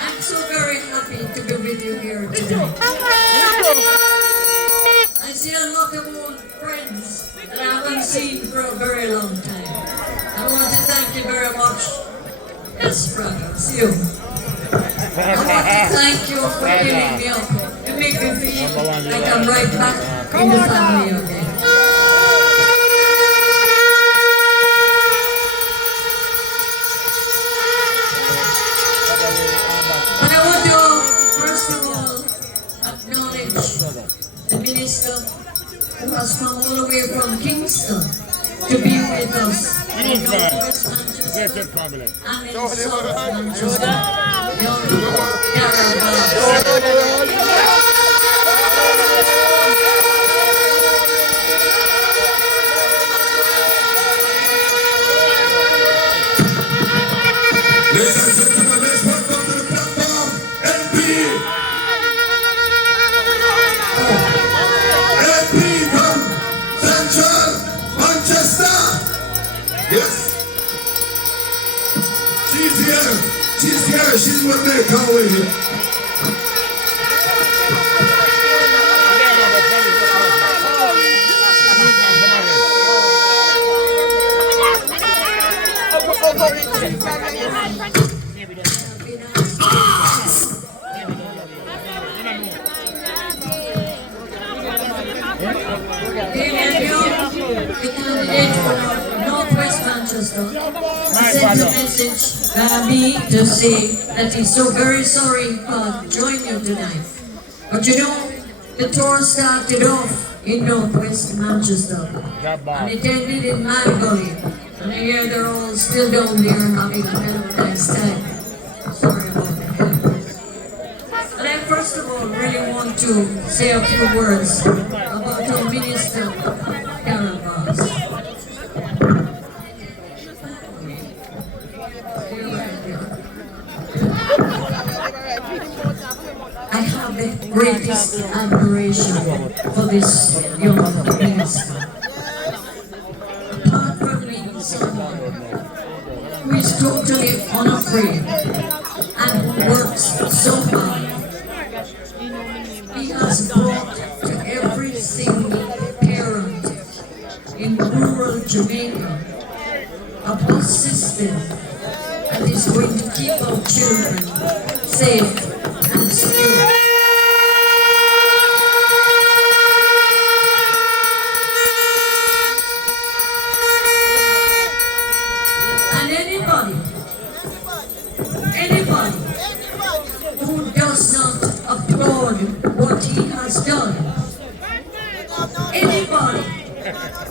I'm so very happy to be with you here today. I see a lot of old friends that I haven't seen for a very long time. I want to thank you very much. Yes, brother, see you. I want to thank you for giving me up. You make me feel like I'm right back in the family again. But I want to, first of all, acknowledge the minister who has come all the way from Kingston to be with us in Northwest Manchester and in South Manchester. Young Daryl. Ladies and gentlemen, let's welcome to the platform, LP. LP from Central Manchester. Yes. She's here. She's here. She's going to make her way here. The candidate for Northwest Manchester sent a message me to say that he's so very sorry for joining you tonight. But you know, the tour started off in Northwest Manchester and it ended in my gully. And I hear they're all still down there having a hell of a nice time. Sorry about that. And I first of all really want to say a few words about our minister, Daryl. I have the greatest admiration for this young minister. Apart from being someone who is totally unafraid and who works so hard, he has brought to every single parent in rural Jamaica a bus system that is going to keep our children safe and secure. And anybody who does not applaud what he has done, anybody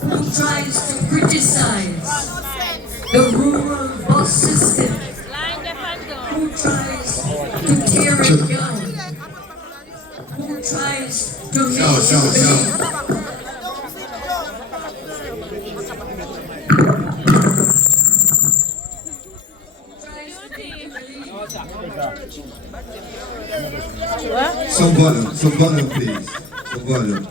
who tries to criticize the rural bus system, who tries to tear it down, who tries to make it believe. Some volume, please. Some volume.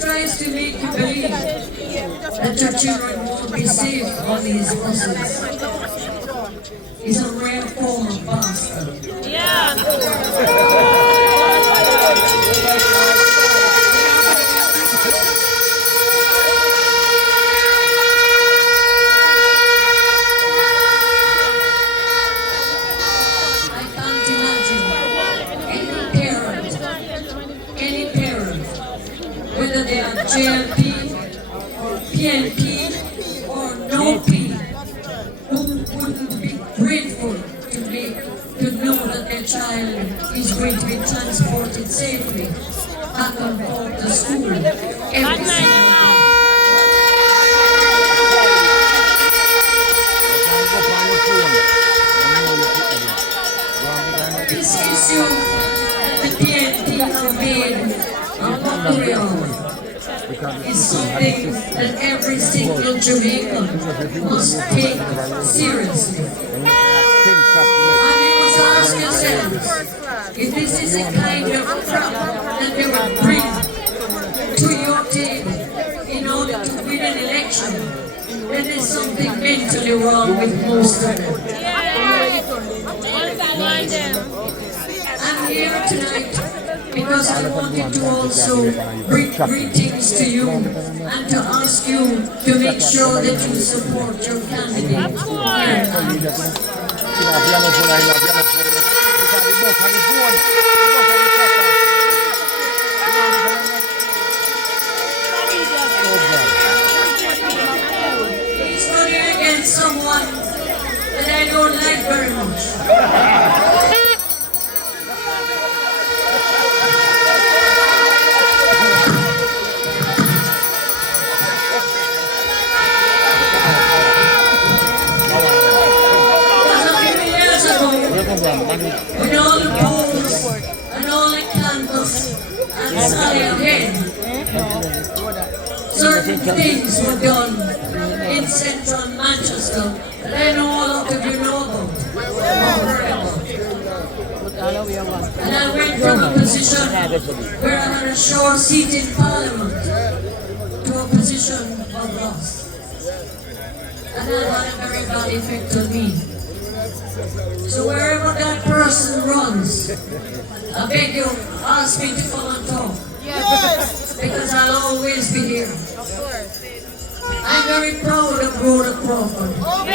Tries to make you believe that your children won't be safe on these buses. He's a rare form of bastard. I can't imagine any parent, whether they are JLP, PNP, or no P, who wouldn't be grateful to know that their child is going to be transported safely back and forth to school every single day. This issue that the PNP have made a mockery of is something that every single Jamaican must take seriously. And you must ask yourselves, if this is the kind of crap that they will bring to your table in order to win an election, then is something mentally wrong with most of them. I'm here tonight because I wanted to also bring greetings to you and to ask you to make sure that you support your candidate. He's running against someone that I don't like very much. With all the polls and all the canvas and sally ahead, certain things were done in central Manchester that I know a lot of you know about or heard about. And I went from a position where I had a sure seat in Parliament to a position of loss. And that had a very bad effect on me. So wherever that person runs, I beg you, ask me to come and talk. Yes. Because I'll always be here. I'm very proud of Rhoda Crawford. When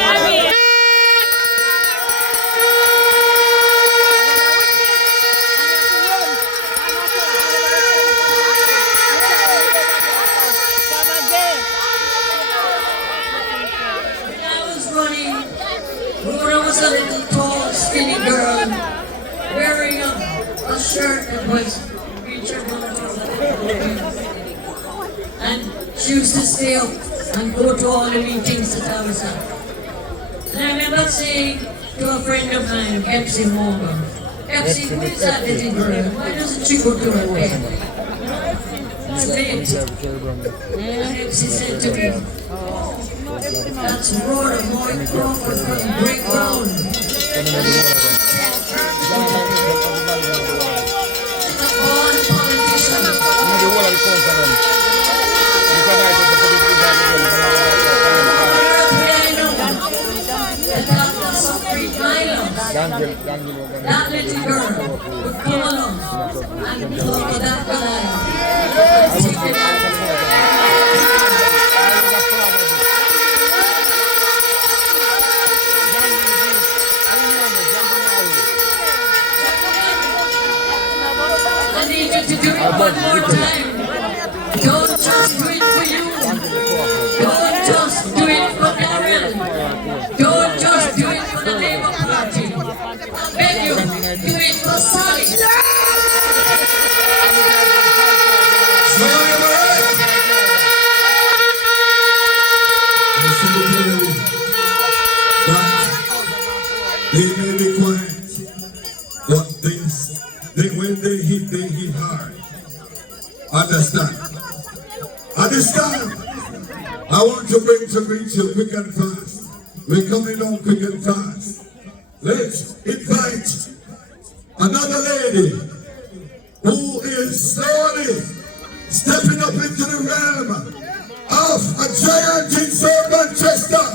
I was running, Rhoda was a little tall, skinny girl wearing a shirt that was featured on and she used to stay up and go to all the meetings that I was at. And I remember saying to a friend of mine, Epsie Morgan, Epsie, who is that little girl? Why doesn't she go to her bed? It's late. And Epsie said to me, that's Rhoda Boy Crawford from Great Ground. She's a born politician. That little girl would come along and talk to that guy. I need you to do it one more time. Don't just do it for you. Don't just do it for Daryl. Don't just do it for the Labour Party. I beg you, do it for Sally. They may be quiet, but when they hit hard. Understand? Understand? I want to bring to reach you quick and fast. We're coming on quick and fast. Let's invite another lady who is slowly stepping up into the realm of a giant in South Manchester.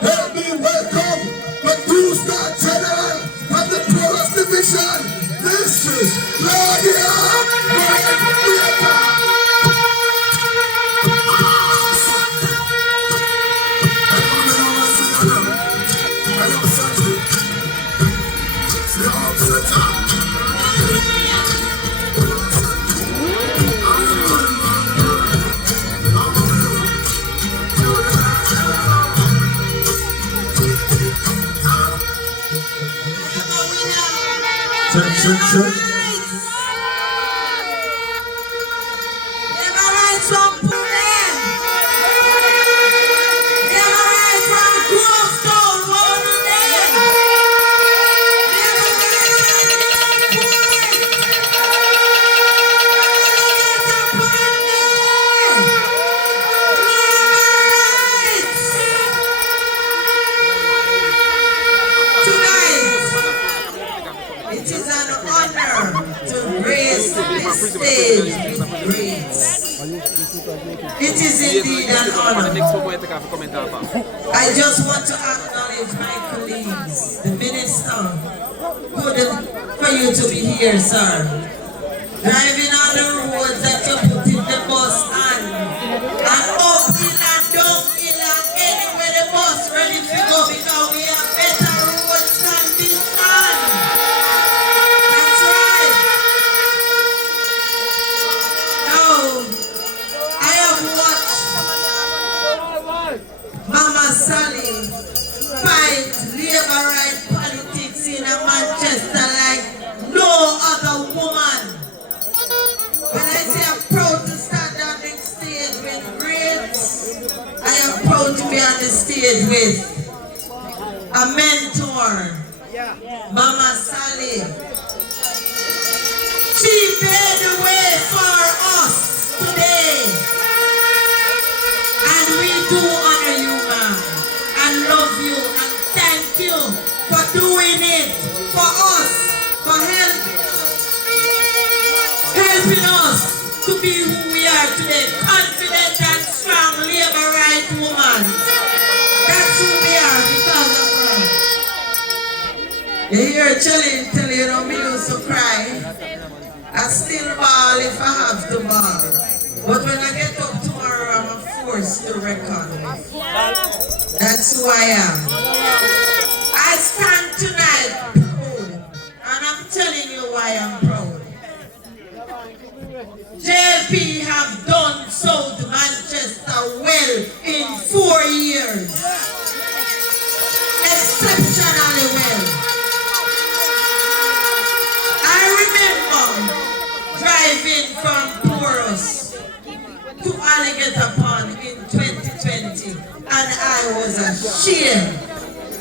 Help me welcome the two-star general of the Provost Division. This is Claudia Check. Stage with grace. It is indeed an honor. I just want to acknowledge my colleagues, the minister. Good for you to be here, sir. Driving on the roads that you put in the bus on. And up hill and down hill and anywhere the bus ready to go because we have better roads than this one. That's right. Now, I have watched Mama Sally fight labor right politics in Manchester like no other woman. When I say I'm proud to stand on the stage with greats, I am proud to be on the stage with a mentor, Mama Sally. She paved the way for us today. And we do honor you, ma'am, and love you, and thank you for doing it for us, for helping us to be who we are today, confident and strong labor right woman. That's who we are because of her. You hear Chilling tell you know me used to cry. I still bawl if I have to bawl. But when I get up tomorrow, I'm forced to reckon with. That's who I am. I stand tonight proud, and I'm telling you why I'm proud. JP have done South Manchester well in 4 years. Exceptionally well. I remember driving from Porus to Alligator Pond in 2020, and I was ashamed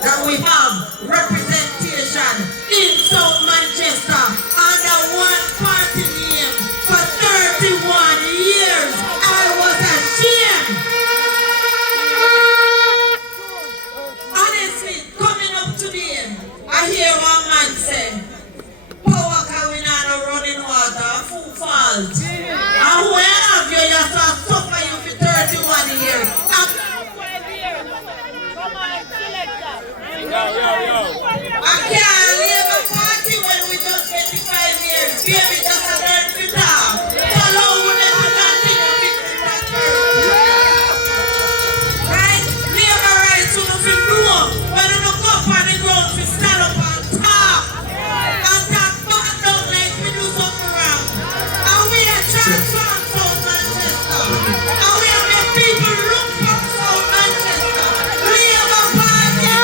that we have representation in South Manchester under one party name for 31 years. I was ashamed. Honestly, coming up today, I hear one man say, power coming on a running water, full fault. And who have you, you suffer you for 31 years. I can't live a party when we just get 5 years. Baby, just a learn to talk. So how would it continue fixing that right? Labor rights will not feel no. When you look up on the ground, we stand up and talk. And talk back down like we do something wrong. And we are transformed South Manchester. And we have made people look for South Manchester. Labor party.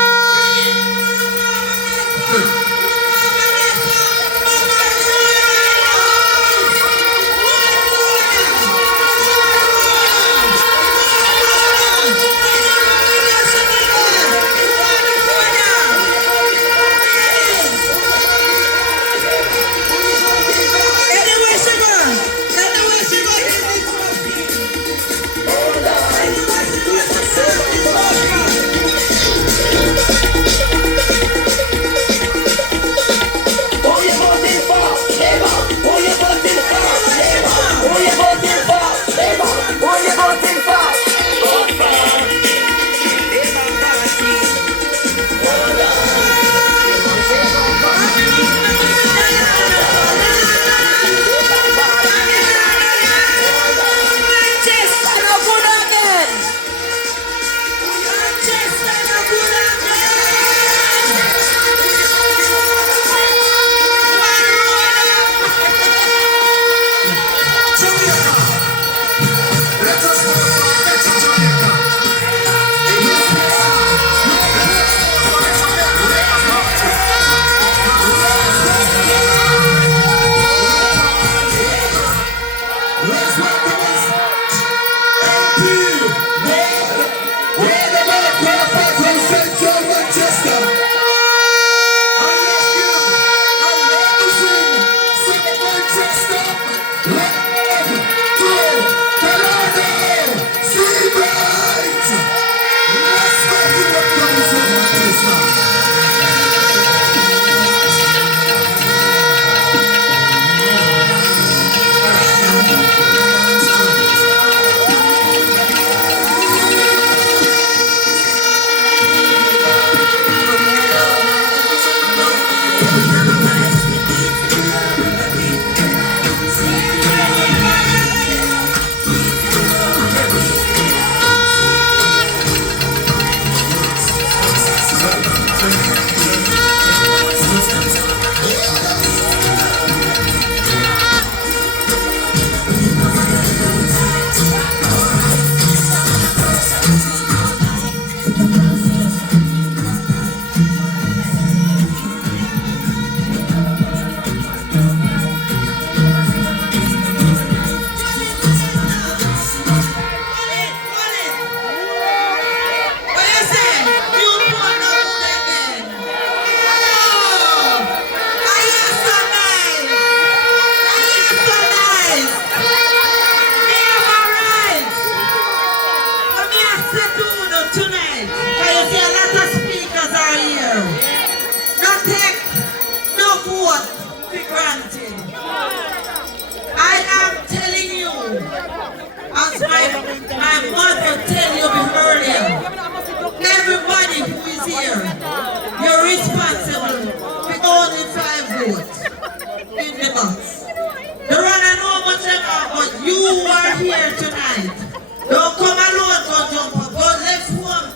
is here. You're responsible for only 5 votes in the box. The runner know much about, but you are here tonight. Don't come alone, go jump up. Go left home.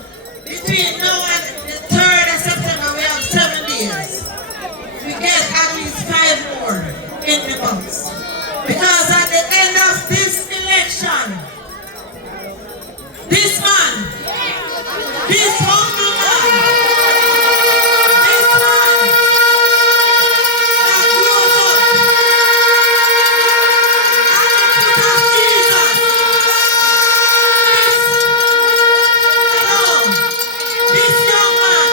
Between now and the 3rd of September, we have 7 days. We get at least 5 more in the box. Because at the end of this election, this man, this humble man, this man that grows up at the foot of Jesus, this young man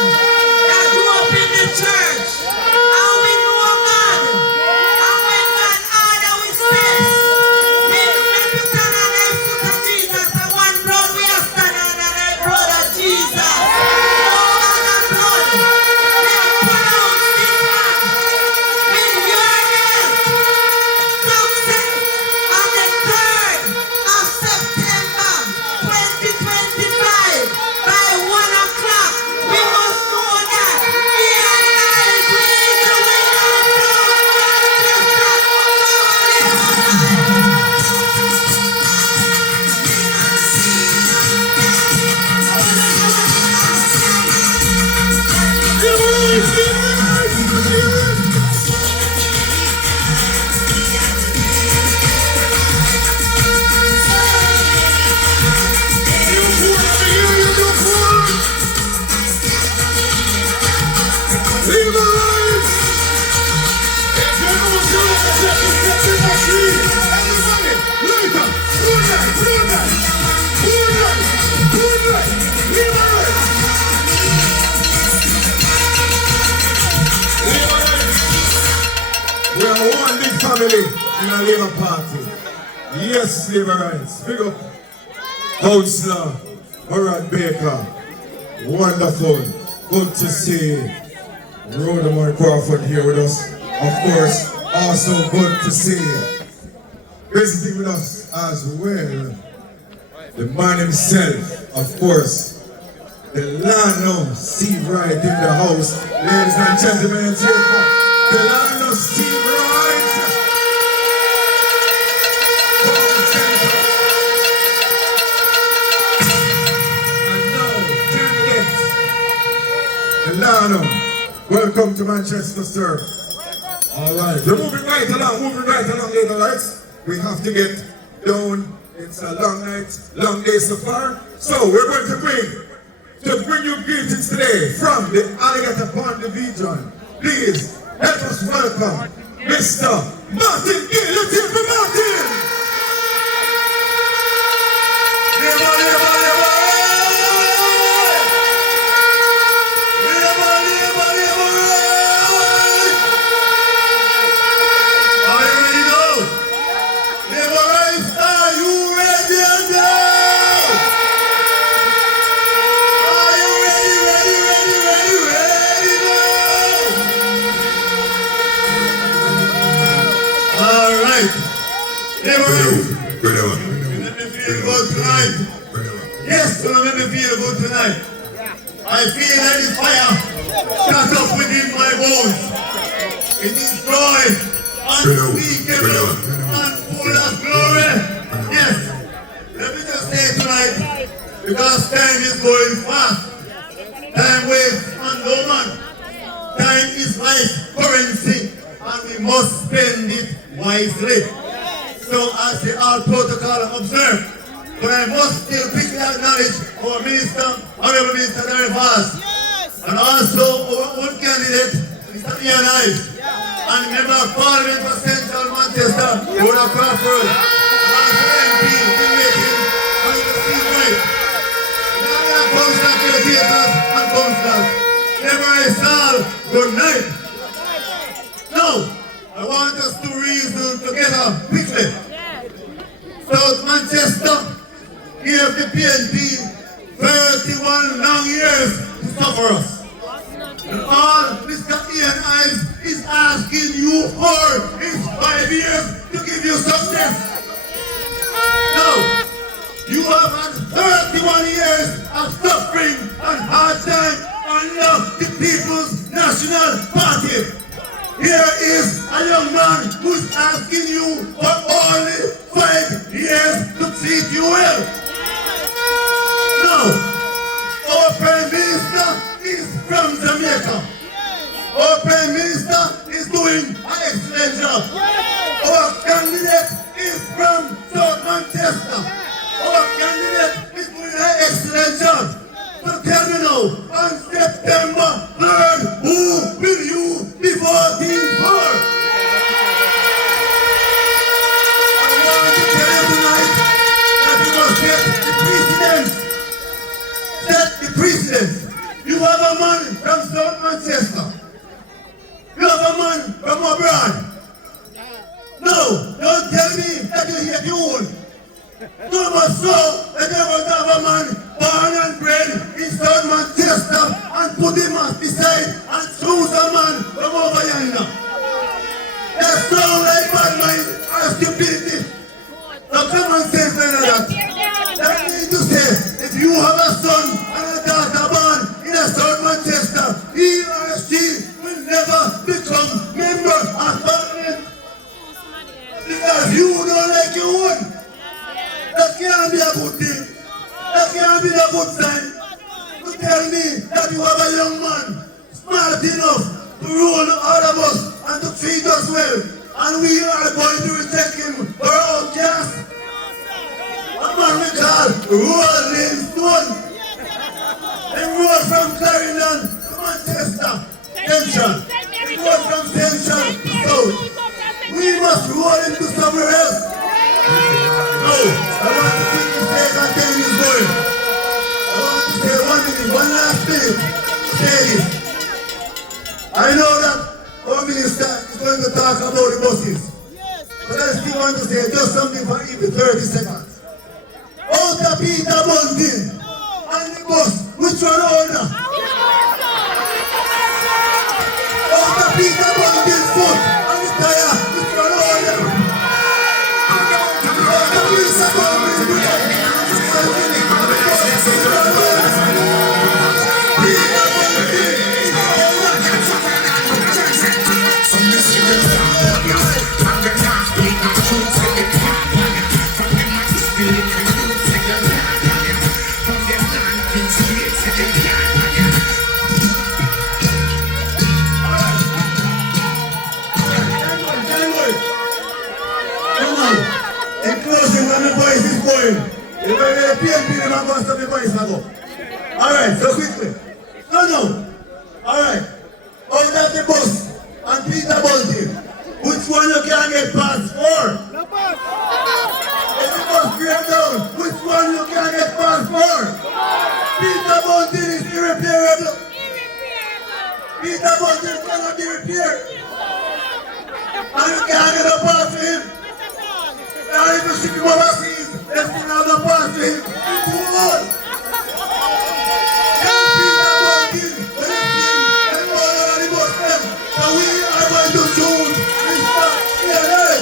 that grew up in the church, and we know God, and when God order we steps, we stand on the foot of Jesus, and one blood we are standing on the blood of Jesus. No other blood. We have pronounced this man with your help. Success on the 3rd of September 2025 by 1 o'clock. We must know that he and we is the We are one big family in a Labour Party. Yes, Laborites. Big up Councillor Murad Baker. Wonderful. Good to see Rhoda Crawford here with us. Of course, also good to see visiting with us as well. The man himself, of course, the Lano Steve Wright in the house. Ladies and gentlemen, it's here for the Lano Steve Wright. And now, Lano, welcome to Manchester, sir. All right, we're moving right along, little lights. We have to get down. It's a long night, long day so far. So we're going to bring you greetings today from the Alligator Pond Division. Please help us welcome Mr. Martin Gill. Let's hear for Martin. Yes, gonna make me feel good tonight. I feel that this fire shut up within my bones. It is joy, unspeakable, and full of glory. Yes, let me just say tonight, because time is going fast. Time waits on no man. Time is like currency, and we must spend it wisely. So as the all protocol observe, but I must still quickly acknowledge our Minister, Honorable Minister Daryl, and also our own candidate, Mr. Ian Ives, and Member of Parliament for Central Manchester, Rhoda Crawford, and also MP, still waiting, and the Steve Wright. Now we have councillors, educators, and councillors. Never a all, good night. Now, I want us to reason together quickly. South Manchester gave the PNP 31 long years to suffer us. And all Mr. Ian Ives is asking you for is 5 years to give you success. Now, you have had 31 years of suffering and hard time, and the People's National Party. Here is a young man who's asking you for only 5 years to treat you well. Now, our Prime Minister is from Jamaica. Our Prime Minister is doing an excellent job. Our candidate is from South Manchester. Our candidate is doing an excellent job. So tell me now, on September 3rd, who will you be voting for? I want to tell you tonight that you must set the precedent. Set the precedent. You have a man from South Manchester. You have a man from abroad. No, don't tell me that you hate your own. Too much so that you want to have a man born and bred in South Manchester and put him aside and choose a man from over yonder. That sounds like Badmind or stupidity. Now come and say something like that. That means to say, if you have a son and a daughter born in a South Manchester, he or she will never become member of Parliament. Because you don't like your own. That can't be a good thing. That can't be a good sign. To tell me that you have a young man smart enough to rule all of us and to treat us well, and we are going to reject him for our outcast. A man we call Rolling Stone. They rode from Clarendon to Manchester, Central. They rode from Central to South. We must roll him to somewhere else. No, I want to quickly say that time is going. I want to say one last thing to say this. I know that our minister is going to talk about the buses. But I still want to say just something for even 30 seconds. Out of Peter Bunn and the bus, which one older? Out of Peter Bunn foot and the tire, which one older? Alright, so quickly. No. Alright. Out of the bus and Peter Bunn, which one you can get past for? The bus. If the bus breaks down, which one you can get past for? Peter Bunn is irreparable. Peter Bunn cannot be repaired. And you can't get a pass to him. Now if you ship him overseas, let's see how the pass to him. It's too old. So we are going to choose Mr. Daryl.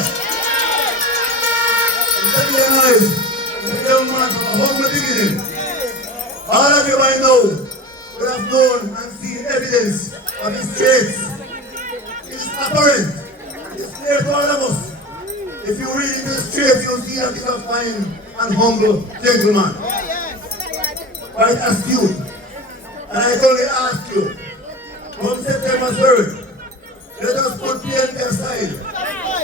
The young man from a humble beginning. All of you by now would have known and seen evidence of his traits. It is apparent. It is clear to all of us. If you read into his traits, you'll see that he's a fine and humble gentleman. Quite astute. And I can only ask you, from September 3rd, let us put PNP aside,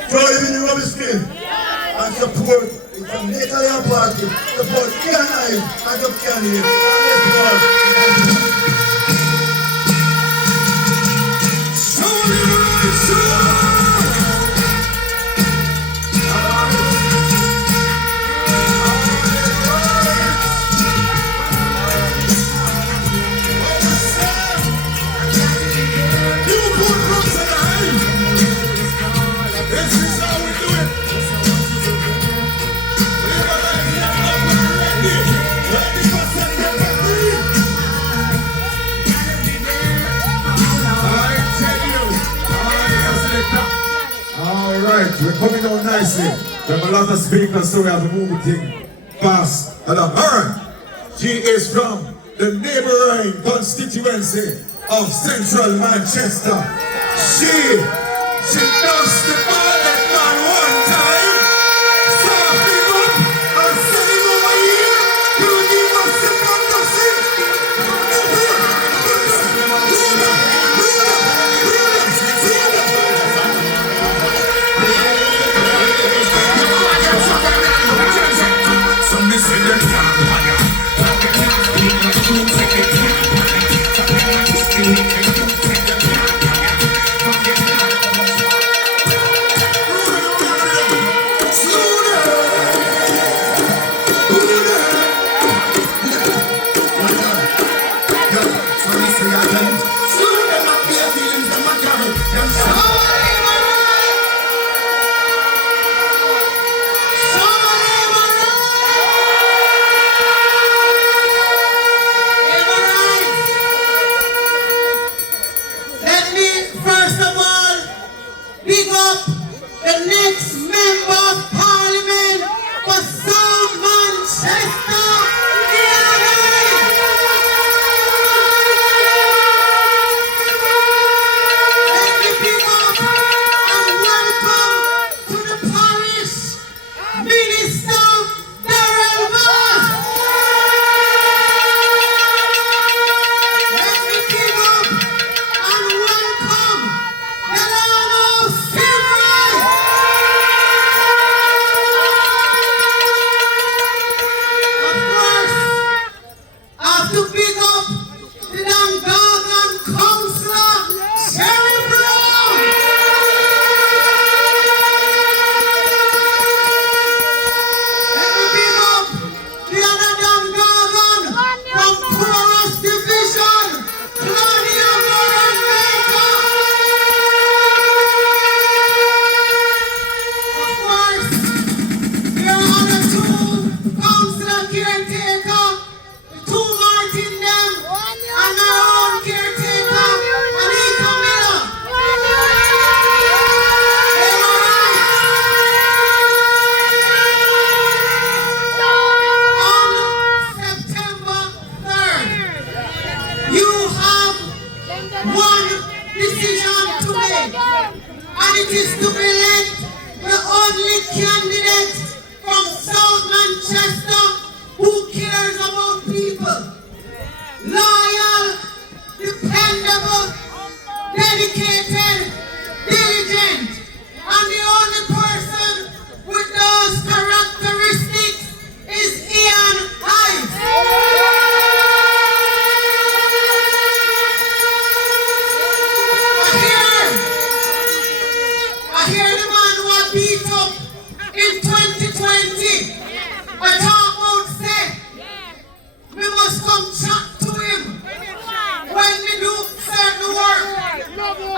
throw him in the rubbish bin, and support the Jamaican Party, support K&I and the candidate. We're coming down nicely. We have a lot of speakers, so we have to move the thing fast. Alright. She is from the neighboring constituency of Central Manchester. She does the ballet man one time, stop him up and send him over here. You give us the fantasy. Some say them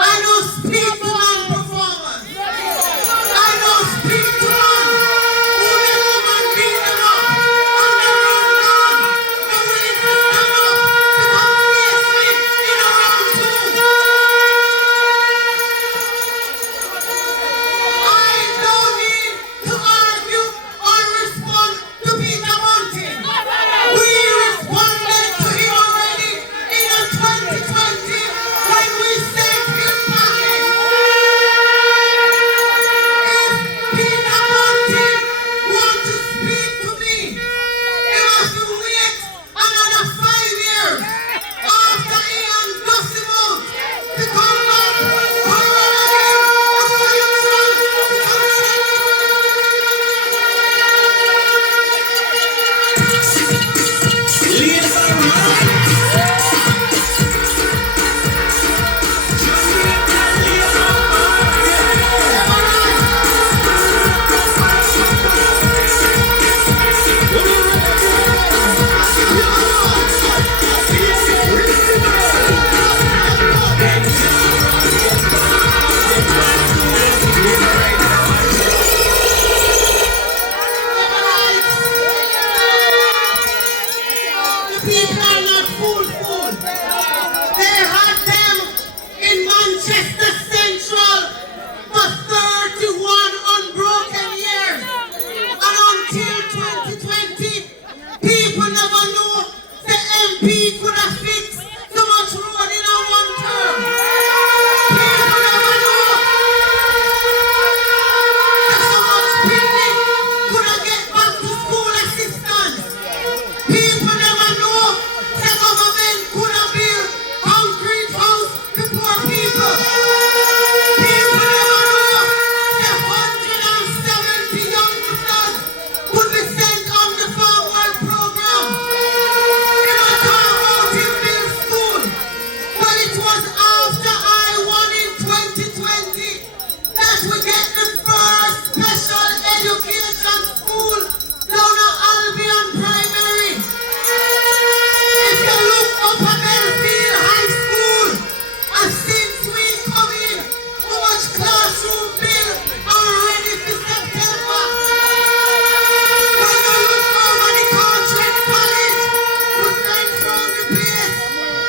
I know it was after I won in 2020 that we get the first special education school down at Albion Primary. If you look up at Belfield High School, and since we come in, how much classroom bill are ready for September? When you look over the Carteret College, we fence round the place,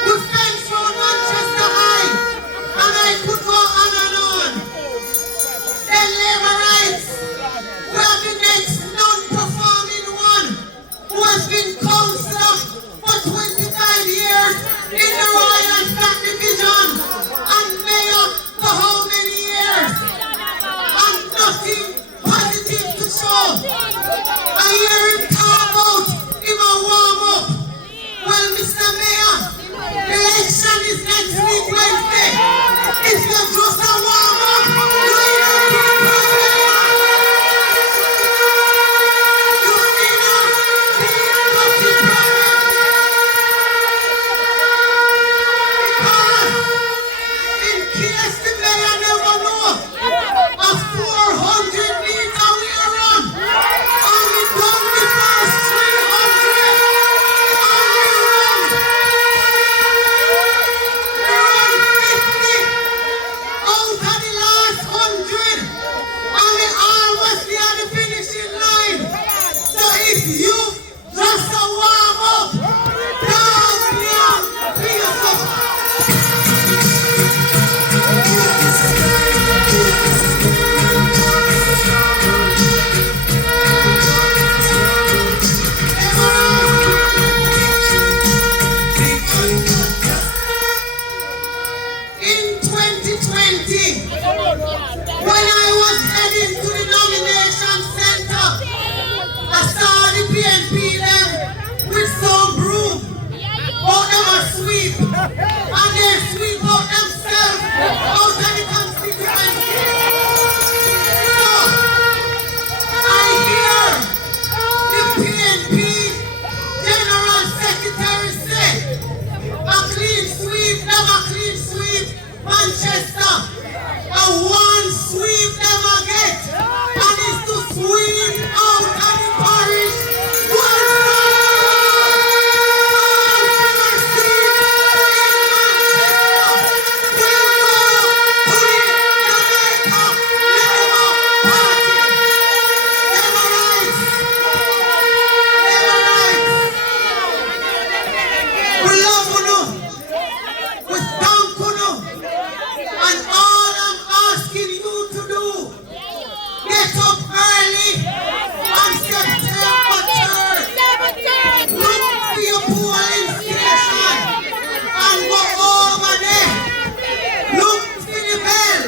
we fence round Manchester High, and I could go on and on. Then labor rights, we have the next non-performing one who has been counselor for 25 years in the Royal Flat Division and mayor for how many years? And nothing positive to show. I hear him talk about him a warm up. Well, Mr. Mayor, election is next week Wednesday. If you're just a warm up, you ain't not being president. You ain't not being fucking president. Because in case the mayor never know, a 400-meter wheel run, only done the first 300, only run 50 out of the last 100, and we almost near the finishing line. So if you just a warm up, dance young, be yourself. In 2020, when I was heading to the nomination center, I saw the PNP them with some broom, out them a sweep, and they sweep out themselves out of the constituency. So, I hear the PNP General Secretary say, a clean sweep, never clean sweep, Manchester. A one sweep never get, and it's to sweep out of the parish. One seat in Manchester. We'll go to the Jamaica Labour Party. Labour rights. Labour rights. We love you. We thank you. And all I'm asking you to do, get up early on September 3rd. Look for your polling station and go over there. Look for the bell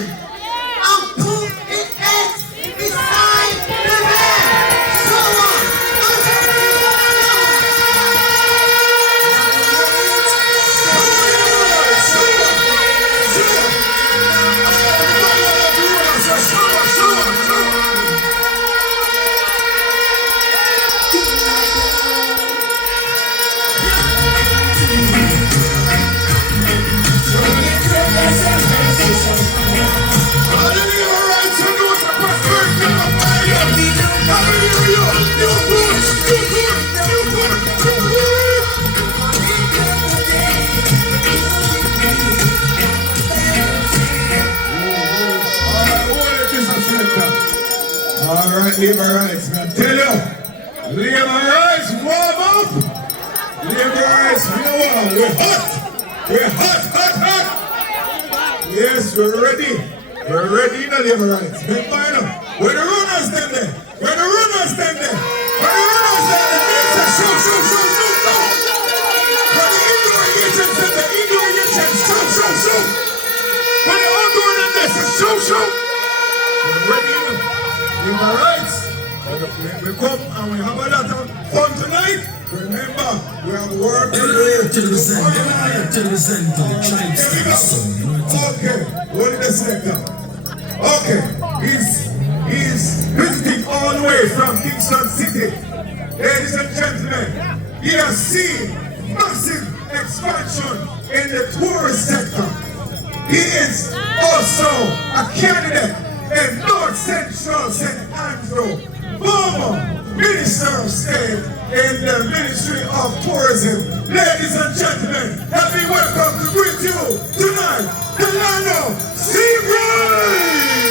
and put the X beside the bell. So Alright, labor rights, man. Tell you, labor rights, warm up. Labor rights, you know what? We're hot. We're hot, hot, hot. Yes, we're ready. We're ready in the labor rights. Remember, you know, where the runners stand there. Where the runners stand there. Where the runners stand there. Shoot, shoot, shoot, shoot, shoot. Where the indoor agents stand there. Indoor agents, shoot, shoot, shoot. Where the outdoor in there, shoot, shoot. We're ready, you know. Labor rights. We come and we have a lot of fun tonight. Remember, we have work to do. To the center, Okay, what did I say now? Okay, he's visiting all the way from Kingston City. Ladies and gentlemen, he has seen massive expansion in the tourist sector. He is also a candidate in North Central St. Andrew, former Minister of State in the Ministry of Tourism. Ladies and gentlemen, let me welcome to greet you tonight, Delano Seabright!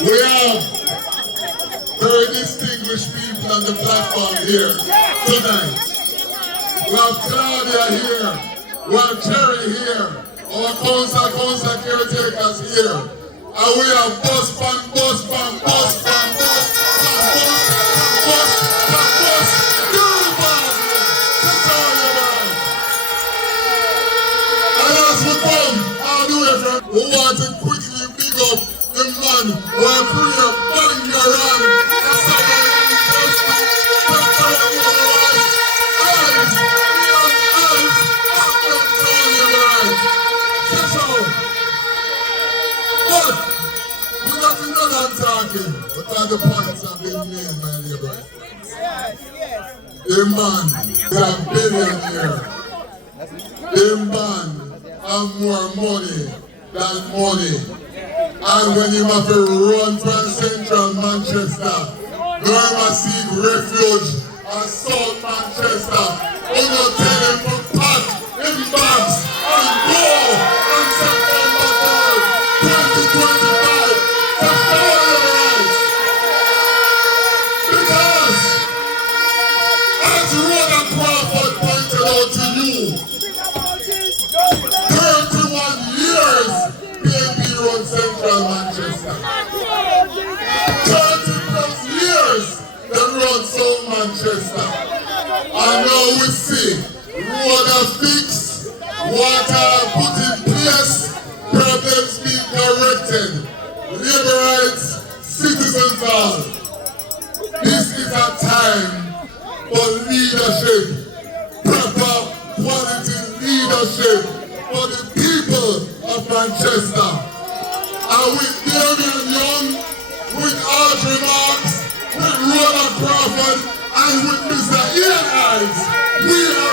We have very distinguished people on the platform here tonight. We have Claudia here, we have Jerry here, our council caretakers here, and we have bus. And as we come, all the way from, we want to quickly big up the man who are creating Bunn around the summer in But we're not done on talking, but all the points have been made, my dear brother. The man is a billionaire. The man have more money than money. And when you have to run from central Manchester, you have seek refuge in South Manchester. You don't tell them to pack in bags and go on September 3rd, 2025 to show your rights. Because, as Rhoda Crawford pointed out to you, 31 years PNP run Central Manchester. 30 plus years they run South Manchester. And now we see road are fixed, water put in place, problems being corrected, labor rights, citizens all. This is a time for leadership, proper quality leadership for the people of Manchester. And with Daryl Young, with Audrey Marks, with Rhoda Crawford, and with Mr. Ian Eyes, we are